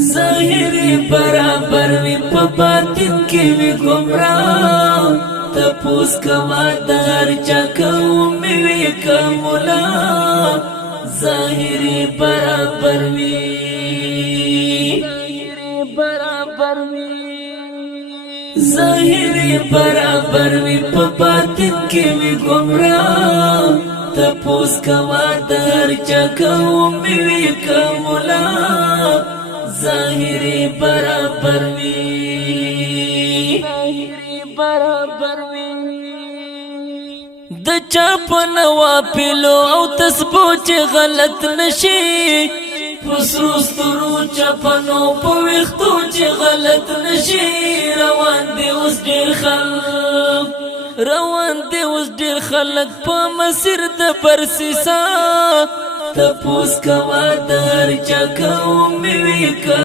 ظاهری برابر وی په باطن کې وی گمراه تپوس کوا در چا کوم وی کوملا ظاهری برابر وی ظاهری برابر وی په باطن کې وی گمراه تپوس کوا در چا کوم وی کوملا ظاهری برابر وی د چا په نوا پیلو او تسبو چې غلط نشي پسرو سترو چپنو په وختو چې غلط نشي روان دی اوس ډیر خلک په مسیر د برسیسا تپوس کوا در چا کوم وی